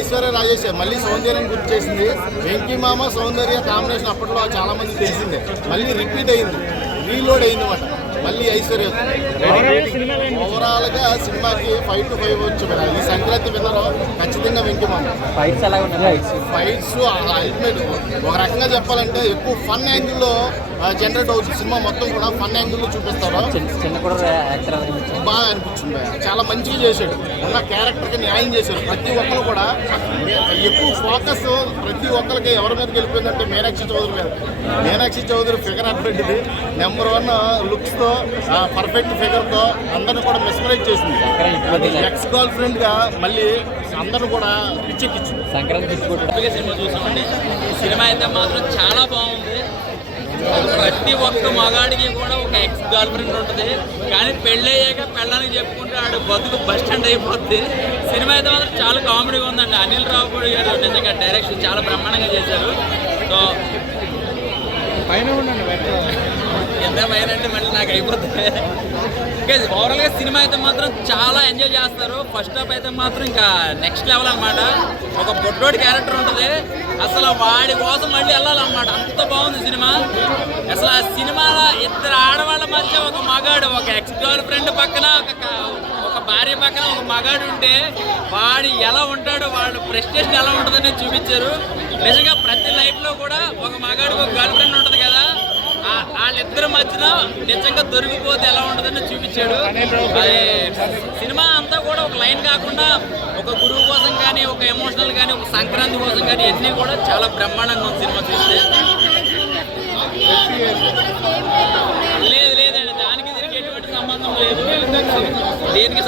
ఐశ్వర్య రాజేష్ మళ్ళీ సౌందర్యాన్ని గుర్తు చేసింది. వెంకీ మామ సౌందర్య కాంబినేషన్ అప్పట్లో చాలా మంది తెలిసిందే, మళ్ళీ రిపీట్ అయింది, రీలోడ్ అయింది అన్నమాట. మళ్ళీ ఐశ్వర్య ఓవరాల్ గా సినిమాకి 5 to 5 వచ్చు. ఈ సంక్రాంతి విన్నర్ ఖచ్చితంగా వెంకీ మామ. ఫైట్స్ ఎలా ఉన్నాయి? Fights ultimate. ఒక రకంగా చెప్పాలంటే ఎక్కువ ఫన్ యాంగిల్లో జనరేట్ అవుతుంది. సినిమా మొత్తం కూడా ఫన్ యాంగిల్లో చూపిస్తారు. బాగా అనిపించింది, చాలా మంచిగా చేశాడు. ఉన్న క్యారెక్టర్కి న్యాయం చేశాడు. ప్రతి ఒక్కరు కూడా ఎక్కువ ఫోకస్ ప్రతి ఒక్కరికి ఎవరి మీదకి వెళ్ళిపోయిందంటే మీనాక్షి చౌదరి మీద. మీనాక్షి చౌదరి ఫిగర్ అటువంటిది, నెంబర్ 1 లుక్స్తో, పర్ఫెక్ట్ ఫిగర్తో అందరిని కూడా మెస్మరైజ్ చేసింది. ఎక్స్ గర్ల్ ఫ్రెండ్ గా మళ్ళీ అందరూ కూడా పిచ్చెక్కించింది. సంక్రాంతి సినిమా చూసామండి. సినిమా అయితే మాత్రం చాలా బాగుంది. ప్రతి ఒక్క మగాడికి కూడా ఒక ఎక్స్ గర్ల్ ఫ్రెండ్ ఉంటుంది, కానీ పెళ్ళయ్యాక పెళ్ళానికి చెప్పుకుంటే ఆడు బతుకు బస్ స్టాండ్ అయిపోద్ది. సినిమా అయితే మాత్రం చాలా కామెడీగా ఉందండి. అనిల్ రావుపూడి గారు నిజంగా డైరెక్షన్ చాలా బ్రహ్మాండంగా చేశారు. సో ఎంత పైన అంటే మళ్ళీ నాకు అయిపోతుంది. ఇంకా ఓవరాల్గా సినిమా అయితే మాత్రం చాలా ఎంజాయ్ చేస్తారు. ఫస్ట్ హాఫ్ అయితే మాత్రం ఇంకా నెక్స్ట్ లెవెల్ అనమాట. ఒక బొడ్డోడి క్యారెక్టర్ ఉంటుంది, అసలు వాడి కోసం మళ్ళీ వెళ్ళాలన్నమాట. అంత బాగుంది సినిమా. అసలు ఆ సినిమాలో ఇద్దరు ఆడవాళ్ళ మధ్య ఒక మగాడు, ఒక ఎక్స్ గర్ల్ ఫ్రెండ్ పక్కన ఒక భార్య పక్కన ఒక మగాడు ఉంటే వాడు ఎలా ఉంటాడు, వాడు ప్రెస్టేషన్ ఎలా ఉంటుందని చూపించారు. నిజంగా ప్రతి లైఫ్లో కూడా ఒక మగాడికి ఒక గర్ల్ ఫ్రెండ్ ఉంటుంది కదా, వాళ్ళిద్దరి మధ్యన నిజంగా దొరికిపోతే ఎలా ఉంటుందని చూపించాడు. అది సినిమా అంతా కూడా ఒక లైన్ కాకుండా ఒక గురువు కోసం కానీ, ఒక ఎమోషనల్ కానీ, ఒక సంక్రాంతి కోసం కానీ అన్నీ కూడా చాలా బ్రహ్మాండంగా ఉంది సినిమా చూస్తే. లేదండి, దానికి దీనికి ఎటువంటి సంబంధం లేదు. దేనికి